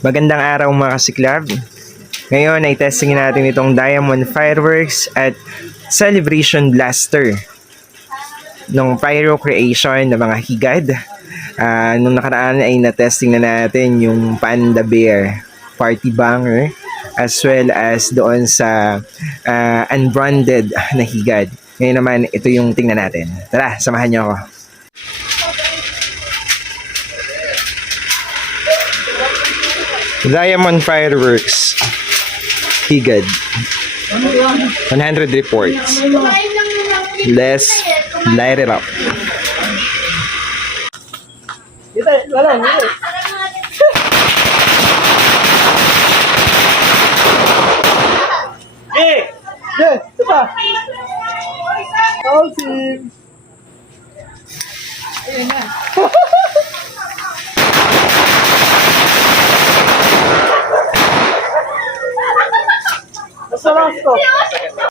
Magandang araw mga kasiklab. Ngayon ay testing natin itong Diamond Fireworks at Celebration Blaster ng Pyrokreation ng mga Higad. Nung nakaraan ay na-testing na natin yung Panda Bear Party Banger as well as doon sa unbranded na Higad. Ngayon naman, ito yung tingnan natin. Tara, samahan niyo ako. Diamond Fireworks Higad 100 reports. Let's light it up. Basta lang ito.